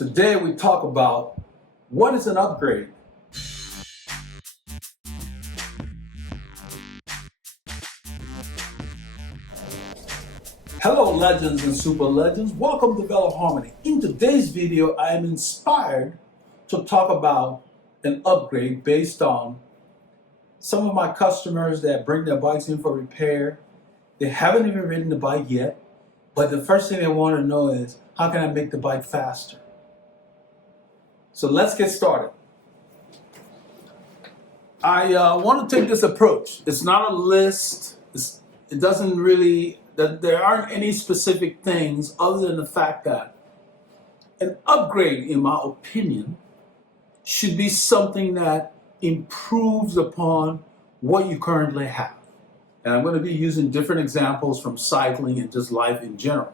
Today we talk about what is an upgrade. Hello legends and super legends, welcome to Veloharmony. In today's video I am inspired to talk about an upgrade based on some of my customers that bring their bikes in for repair. They haven't even ridden the bike yet, but the first thing they want to know is, how can I make the bike faster? So let's get started. I want to take this approach. It's not a list. It doesn't really, there aren't any specific things other than the fact that an upgrade, in my opinion, should be something that improves upon what you currently have. And I'm going to be using different examples from cycling and just life in general.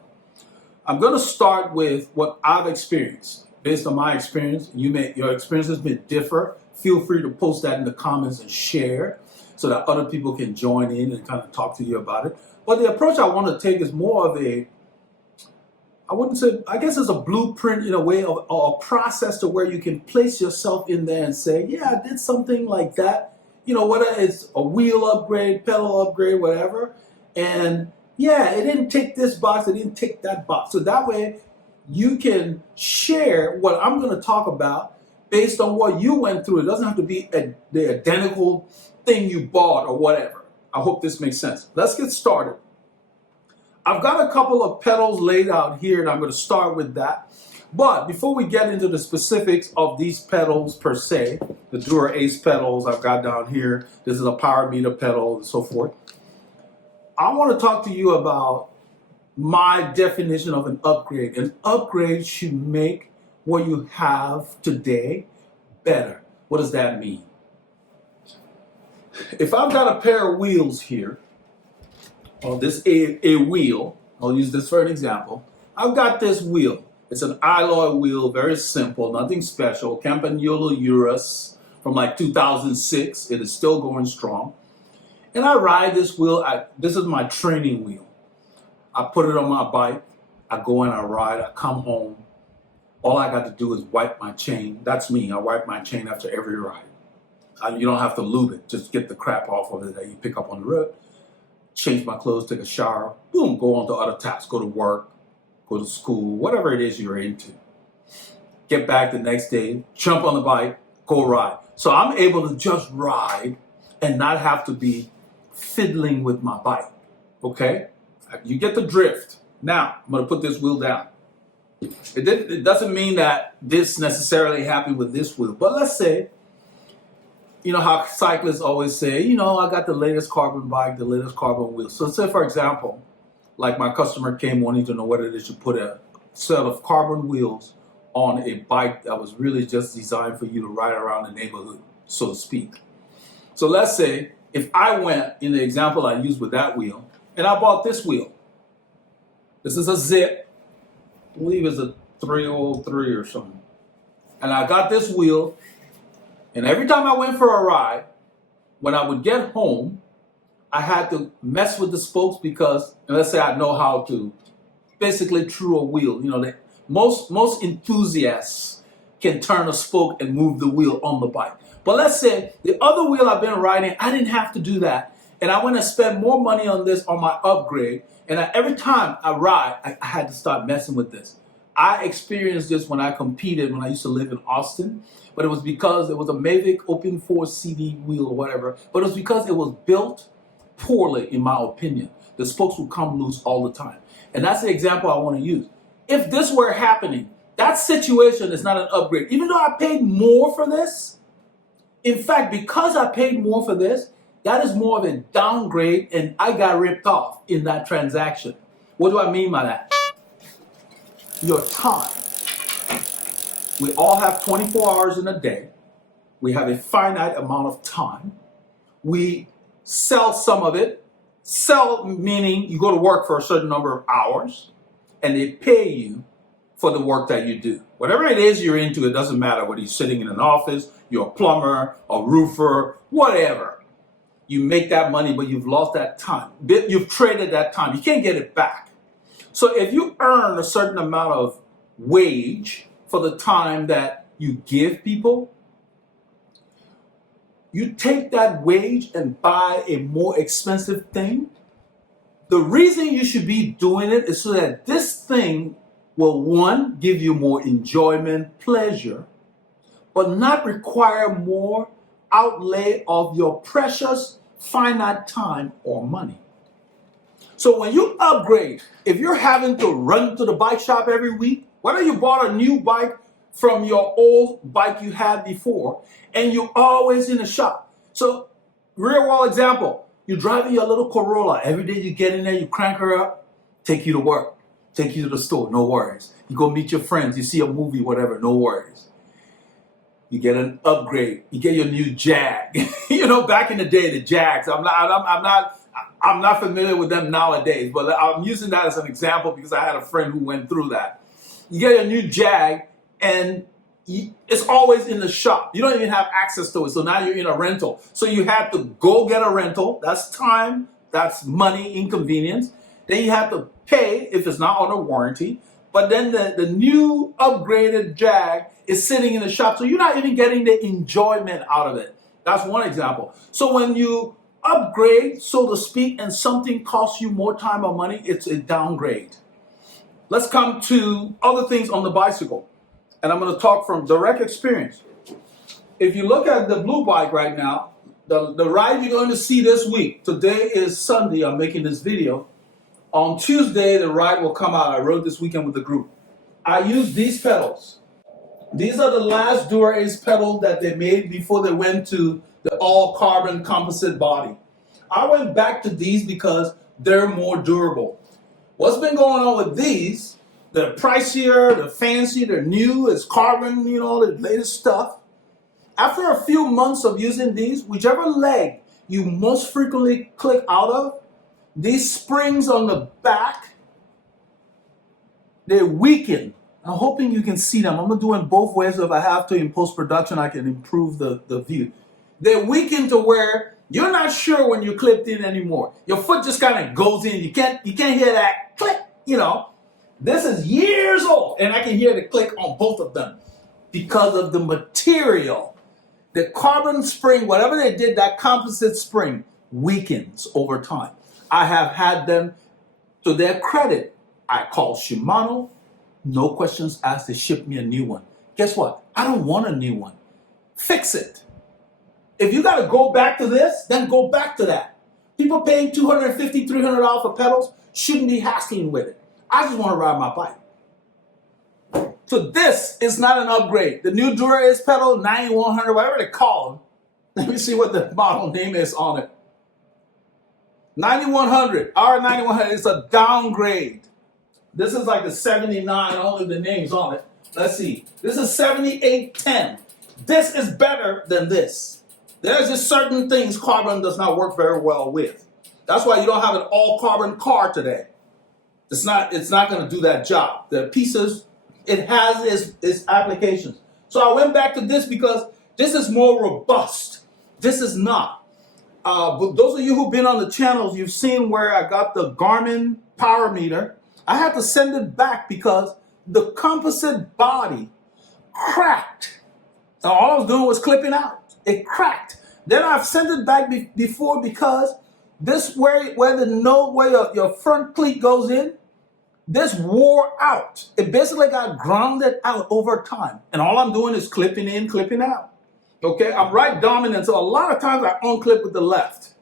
I'm going to start with what I've experienced. Based on my experience, your experiences may differ. Feel free to post that in the comments and share so that other people can join in and kind of talk to you about it. But the approach I want to take is more of a, I guess it's a blueprint in a way, of a process to where you can place yourself in there and say, yeah, I did something like that. You know, whether it's a wheel upgrade, pedal upgrade, whatever. And yeah, it didn't tick this box, it didn't tick that box. So that way you can share what I'm going to talk about based on what you went through. It doesn't have to be the identical thing you bought or whatever. I hope this makes sense. Let's get started. I've got a couple of pedals laid out here and I'm going to start with that. But before we get into the specifics of these pedals per se, the Dura Ace pedals I've got down here, this is a power meter pedal and so forth. I want to talk to you about my definition of an upgrade. An upgrade should make what you have today better. What does that mean? If I've got a pair of wheels here, or this a wheel, I'll use this for an example. I've got this wheel. It's an alloy wheel, very simple, nothing special. Campagnolo Urus from like 2006. It is still going strong. And I ride this wheel. This is my training wheel. I put it on my bike. I go and I ride. I come home. All I got to do is wipe my chain. That's me. I wipe my chain after every ride. You don't have to lube it. Just get the crap off of it that you pick up on the road. Change my clothes, take a shower. Boom, go on to other tasks. Go to work, go to school, whatever it is you're into. Get back the next day, jump on the bike, go ride. So I'm able to just ride and not have to be fiddling with my bike. Okay? You get the drift. Now, I'm going to put this wheel down. It doesn't mean that this necessarily happened with this wheel. But let's say, you know how cyclists always say, you know, I got the latest carbon bike, the latest carbon wheel. So say, for example, like my customer came wanting to know whether they should put a set of carbon wheels on a bike that was really just designed for you to ride around the neighborhood, so to speak. So let's say if I went, in the example I used with that wheel, and I bought this wheel. This is a Zip. I believe it's a 303 or something. And I got this wheel. And every time I went for a ride, when I would get home, I had to mess with the spokes because, and let's say I know how to basically true a wheel. You know, most enthusiasts can turn a spoke and move the wheel on the bike. But let's say the other wheel I've been riding, I didn't have to do that. And I went to spend more money on this on my upgrade. And every time I ride, I had to start messing with this. I experienced this when I competed, when I used to live in Austin. But it was because it was a Mavic Open 4 CD wheel or whatever. But it was because it was built poorly, in my opinion. The spokes would come loose all the time. And that's the example I want to use. If this were happening, that situation is not an upgrade. Even though I paid more for this, in fact, because I paid more for this, that is more of a downgrade, and I got ripped off in that transaction. What do I mean by that? Your time. We all have 24 hours in a day. We have a finite amount of time. We sell some of it. Sell meaning you go to work for a certain number of hours, and they pay you for the work that you do. Whatever it is you're into, it doesn't matter whether you're sitting in an office, you're a plumber, a roofer, whatever. You make that money, but you've lost that time. You've traded that time. You can't get it back. So if you earn a certain amount of wage for the time that you give people, you take that wage and buy a more expensive thing. The reason you should be doing it is so that this thing will, one, give you more enjoyment, pleasure, but not require more outlay of your precious finite time or money. So when you upgrade, if you're having to run to the bike shop every week, whether you bought a new bike from your old bike you had before, and you're always in the shop. So real world example, you're driving your little Corolla. Every day you get in there, you crank her up, take you to work, take you to the store, no worries. You go meet your friends, you see a movie, whatever, no worries. You get an upgrade, you get your new Jag. You know, back in the day, the Jags, I'm not familiar with them nowadays, but I'm using that as an example because I had a friend who went through that. You get a new Jag, and it's always in the shop. You don't even have access to it, so now you're in a rental. So you have to go get a rental. That's time, that's money, inconvenience. Then you have to pay if it's not under warranty. But then the new upgraded Jag is sitting in the shop, so you're not even getting the enjoyment out of it. That's one example. So when you upgrade, so to speak, and something costs you more time or money, it's a downgrade. Let's come to other things on the bicycle. And I'm going to talk from direct experience. If you look at the blue bike right now, the ride you're going to see this week, today is Sunday, I'm making this video. On Tuesday, the ride will come out. I rode this weekend with the group. I used these pedals. These are the last Dura-Ace pedals that they made before they went to the all-carbon composite body. I went back to these because they're more durable. What's been going on with these? They're pricier, they're fancy, they're new, it's carbon, you know, the latest stuff. After a few months of using these, whichever leg you most frequently click out of, these springs on the back, they weaken. I'm hoping you can see them. I'm going to do it both ways. So if I have to in post-production, I can improve the view. They weaken to where you're not sure when you're clipped in anymore. Your foot just kind of goes in. You can't hear that click, you know. This is years old, and I can hear the click on both of them because of the material. The carbon spring, whatever they did, that composite spring weakens over time. I have had them, to their credit, I called Shimano, no questions asked, they shipped me a new one. Guess what? I don't want a new one. Fix it. If you got to go back to this, then go back to that. People paying $250, $300 for pedals shouldn't be hassling with it. I just want to ride my bike. So this is not an upgrade. The new Dura-Ace pedal, 9100, whatever they call them. Let me see what the model name is on it. 9100, R9100 is a downgrade. This is like the 79, only the name's on it. Let's see. This is 7810. This is better than this. There's just certain things carbon does not work very well with. That's why you don't have an all carbon car today. It's not going to do that job. The pieces, it has its applications. So I went back to this because this is more robust. This is not. But those of you who've been on the channels, you've seen where I got the Garmin power meter. I had to send it back because the composite body cracked. So all I was doing was clipping out. It cracked. Then I've sent it back before because this where the node where your front cleat goes in, this wore out. It basically got grounded out over time. And all I'm doing is clipping in, clipping out. Okay, I'm right dominant, so a lot of times I unclip with the left.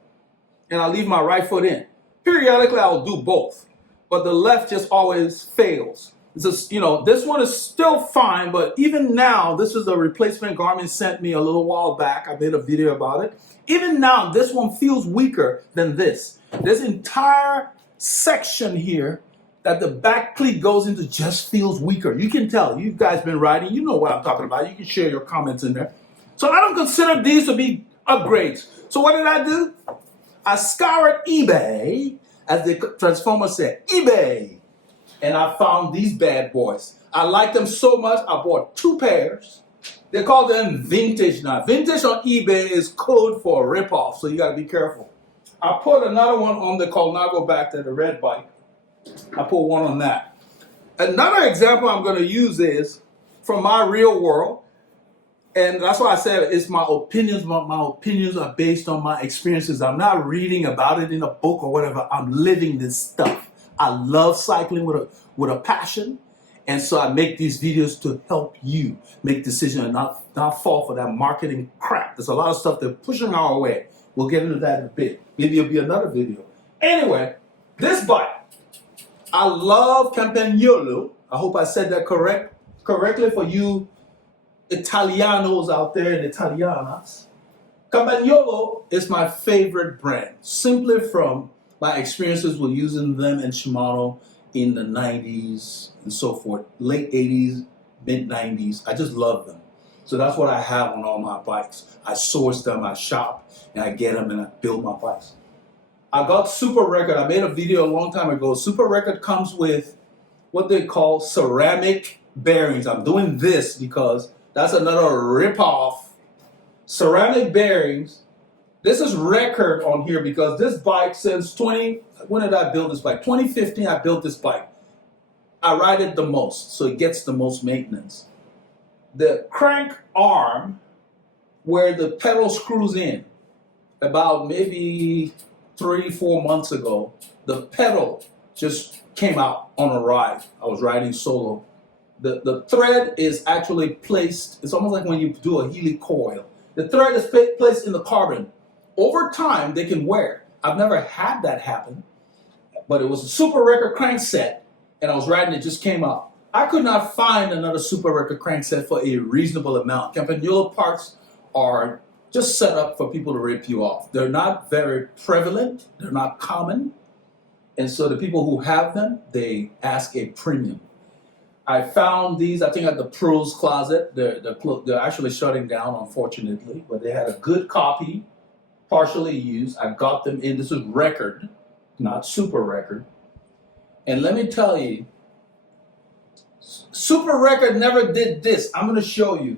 And I leave my right foot in. Periodically I'll do both. But the left just always fails. It's just, you know, this one is still fine, but even now, this is a replacement Garmin sent me a little while back. I made a video about it. Even now, this one feels weaker than this. This entire section here that the back cleat goes into just feels weaker. You can tell. You guys been riding. You know what I'm talking about. You can share your comments in there. So I don't consider these to be upgrades. So what did I do? I scoured eBay, as the Transformer said, eBay. And I found these bad boys. I like them so much, I bought 2 pairs. They call them vintage now. Vintage on eBay is code for a ripoff, so you got to be careful. I put another one on the call. Now go back to the red bike. I put one on that. Another example I'm going to use is from my real world. And that's why I said it's my opinions, but my opinions are based on my experiences. I'm not reading about it in a book or whatever. I'm living this stuff. I love cycling with a passion. And so I make these videos to help you make decisions and not fall for that marketing crap. There's a lot of stuff they're pushing our way. We'll get into that in a bit. Maybe it'll be another video. Anyway, this bike. I love Campagnolo. I hope I said that correctly for you Italianos out there and Italianas. Campagnolo is my favorite brand, simply from my experiences with using them and Shimano in the 90s and so forth, late 80s, mid 90s. I just love them. So that's what I have on all my bikes. I source them, I shop, and I get them and I build my bikes. I got Super Record. I made a video a long time ago. Super Record comes with what they call ceramic bearings. I'm doing this because that's another rip-off. Ceramic bearings. This is record on here because this bike since when did I build this bike? 2015 I built this bike. I ride it the most, so it gets the most maintenance. The crank arm where the pedal screws in, about maybe 3-4 months ago, the pedal just came out on a ride. I was riding solo. The thread is actually placed, it's almost like when you do a Healy coil. The thread is placed in the carbon. Over time, they can wear. I've never had that happen, but it was a Super Record crank set, and I was riding, it just came out. I could not find another Super Record crank set for a reasonable amount. Campagnolo parts are just set up for people to rip you off. They're not very prevalent, they're not common, and so the people who have them, they ask a premium. I found these, I think, at the Pros Closet. They're actually shutting down, unfortunately, but they had a good copy, partially used. I got them in, this is Record, not Super Record. And let me tell you, Super Record never did this. I'm going to show you.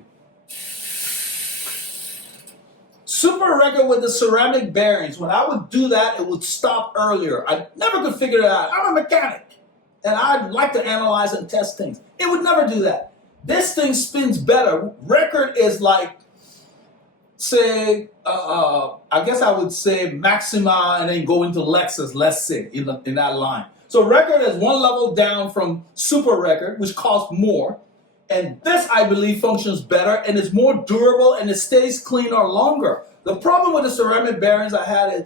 Super Record with the ceramic bearings, when I would do that, it would stop earlier. I never could figure it out. I'm a mechanic. And I'd like to analyze and test things. It would never do that. This thing spins better. Record is like, say, I guess I would say Maxima and then go into Lexus, let's say, in that line. So Record is one level down from Super Record, which costs more. And this, I believe, functions better and is more durable and it stays cleaner longer. The problem with the ceramic bearings I had is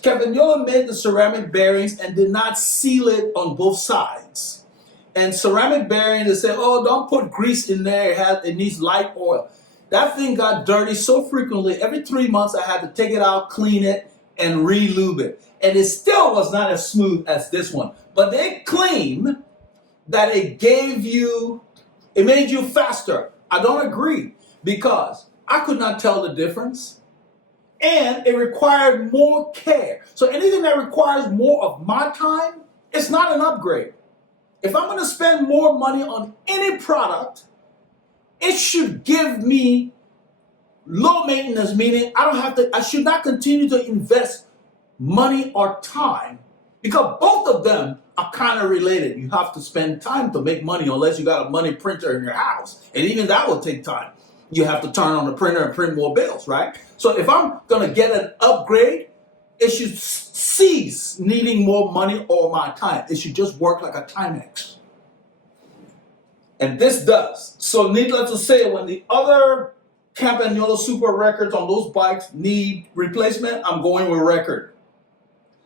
Campagnolo made the ceramic bearings and did not seal it on both sides. And ceramic bearings, they say, oh, don't put grease in there, it needs light oil. That thing got dirty so frequently, every 3 months I had to take it out, clean it, and re-lube it. And it still was not as smooth as this one. But they claim that it made you faster. I don't agree because I could not tell the difference. And it required more care. So anything that requires more of my time, it's not an upgrade. If I'm going to spend more money on any product, it should give me low maintenance, meaning I should not continue to invest money or time because both of them are kind of related. You have to spend time to make money unless you got a money printer in your house. And even that will take time. You have to turn on the printer and print more bills, right? So if I'm going to get an upgrade, it should cease needing more money or my time. It should just work like a Timex. And this does. So needless to say, when the other Campagnolo Super Records on those bikes need replacement, I'm going with Record.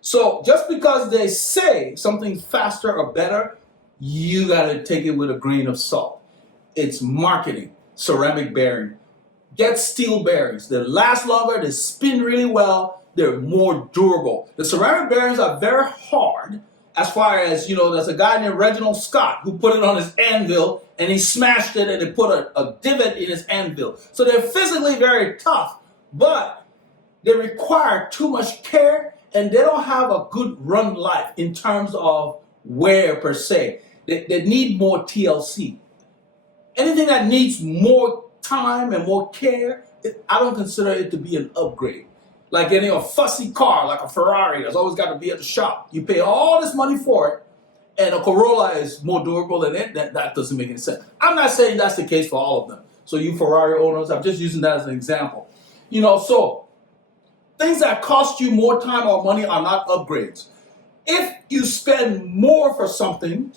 So just because they say something's faster or better, you got to take it with a grain of salt. It's marketing. Ceramic bearing. Get steel bearings. They last longer, they spin really well, they're more durable. The ceramic bearings are very hard as far as, there's a guy named Reginald Scott who put it on his anvil and he smashed it and he put a divot in his anvil. So they're physically very tough, but they require too much care and they don't have a good run life in terms of wear per se. They need more TLC. Anything that needs more time and more care, I don't consider it to be an upgrade. Like getting a fussy car, like a Ferrari, that's always got to be at the shop. You pay all this money for it, and a Corolla is more durable than it, that doesn't make any sense. I'm not saying that's the case for all of them. So you Ferrari owners, I'm just using that as an example. You know, so things that cost you more time or money are not upgrades. If you spend more for something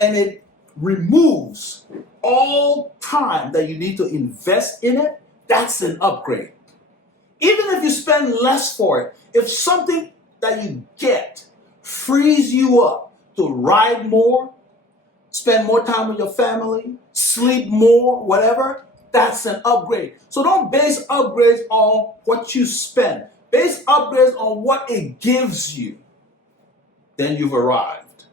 and it removes all time that you need to invest in it, that's an upgrade. Even if you spend less for it, if something that you get frees you up to ride more, spend more time with your family, sleep more, whatever, that's an upgrade. So don't base upgrades on what you spend. Base upgrades on what it gives you. Then you've arrived.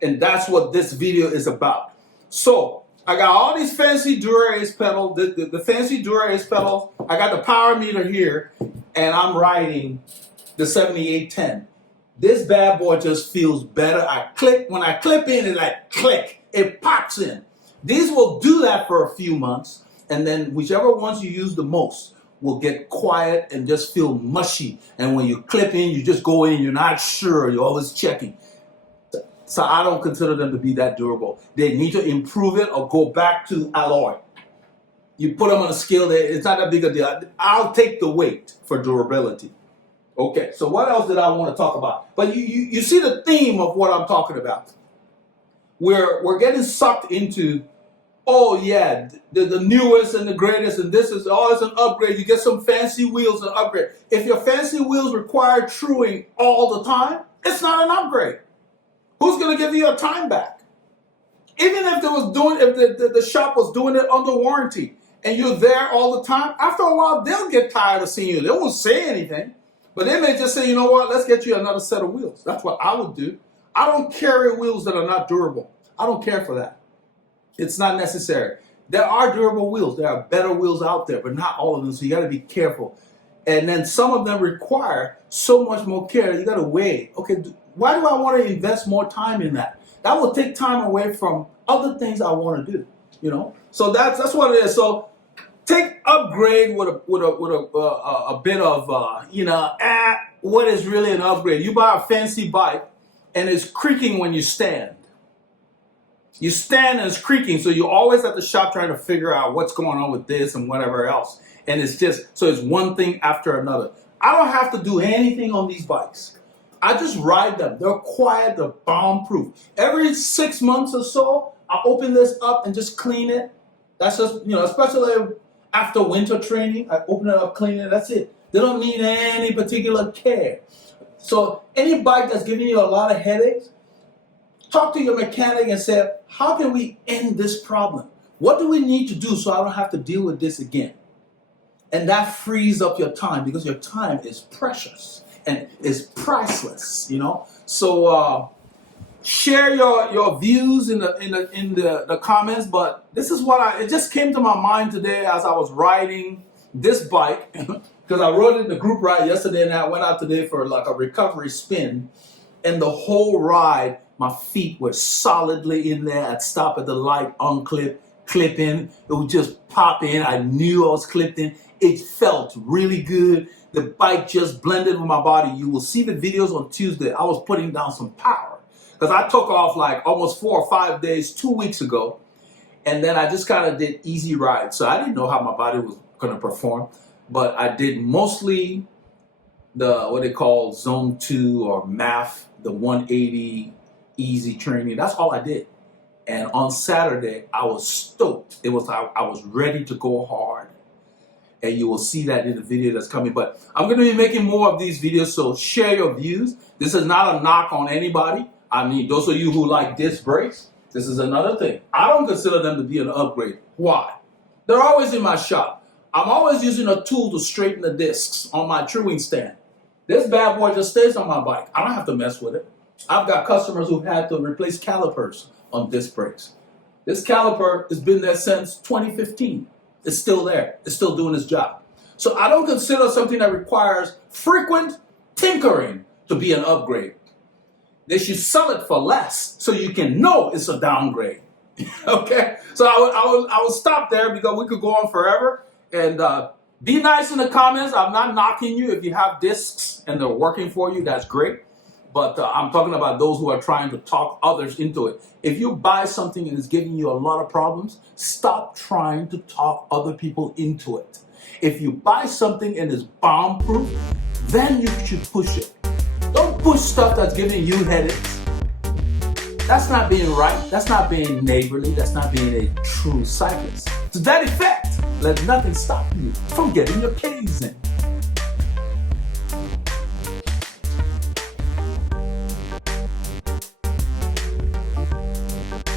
And that's what this video is about. So I got all these fancy Dura-Ace pedals, the fancy Dura-Ace pedals. I got the power meter here, and I'm riding the 7810. This bad boy just feels better. When I clip in, it's like click, it pops in. These will do that for a few months, and then whichever ones you use the most will get quiet and just feel mushy. And when you clip in, you just go in, you're not sure, you're always checking. So I don't consider them to be that durable. They need to improve it or go back to alloy. You put them on a scale, it's not that big a deal. I'll take the weight for durability. Okay, so what else did I want to talk about? But you see the theme of what I'm talking about. We're getting sucked into, oh yeah, the newest and the greatest, and this is always an upgrade. You get some fancy wheels, an upgrade. If your fancy wheels require truing all the time, it's not an upgrade. Who's going to give you your time back? Even if the shop was doing it under warranty and you're there all the time, after a while they'll get tired of seeing you. They won't say anything, but they may just say, you know what, let's get you another set of wheels. That's what I would do. I don't carry wheels that are not durable. I don't care for that. It's not necessary. There are durable wheels. There are better wheels out there, but not all of them, so you got to be careful. And then some of them require so much more care. You got to weigh. Okay, why do I want to invest more time in that? That will take time away from other things I want to do. You know, so that's what it is. So take upgrade with a bit of what is really an upgrade. You buy a fancy bike and it's creaking when you stand. You stand and it's creaking, so you're always at the shop trying to figure out what's going on with this and whatever else. And it's just, so it's one thing after another. I don't have to do anything on these bikes. I just ride them. They're quiet, they're bomb-proof. Every 6 months or so, I open this up and just clean it. That's just, especially after winter training, I open it up, clean it, that's it. They don't need any particular care. So any bike that's giving you a lot of headaches, talk to your mechanic and say, how can we end this problem? What do we need to do so I don't have to deal with this again? And that frees up your time, because your time is precious and is priceless, So share your views in the comments. But this is what it just came to my mind today as I was riding this bike, because I rode it in the group ride yesterday, and I went out today for like a recovery spin, and the whole ride, my feet were solidly in there. I'd stop at the light, unclip, clip in. It would just pop in. I knew I was clipped in. It felt really good. The bike just blended with my body. You will see the videos on Tuesday. I was putting down some power because I took off like almost 4 or 5 days, 2 weeks ago. And then I just kind of did easy rides. So I didn't know how my body was going to perform. But I did mostly what they call Zone 2 or MAF, the 180 easy training. That's all I did. And on Saturday, I was stoked. It was I was ready to go hard. And you will see that in the video that's coming. But I'm going to be making more of these videos, so share your views. This is not a knock on anybody. I mean, those of you who like disc brakes, this is another thing. I don't consider them to be an upgrade. Why? They're always in my shop. I'm always using a tool to straighten the discs on my truing stand. This bad boy just stays on my bike. I don't have to mess with it. I've got customers who've had to replace calipers on disc brakes. This caliper has been there since 2015. It's still there. It's still doing its job. So I don't consider something that requires frequent tinkering to be an upgrade. They should sell it for less so you can know it's a downgrade. Okay? So I would stop there because we could go on forever. And be nice in the comments. I'm not knocking you. If you have discs and they're working for you, that's great. But I'm talking about those who are trying to talk others into it. If you buy something and it's giving you a lot of problems, stop trying to talk other people into it. If you buy something and it's bomb-proof, then you should push it. Don't push stuff that's giving you headaches. That's not being right. That's not being neighborly. That's not being a true cyclist. To that effect, let nothing stop you from getting your K's in.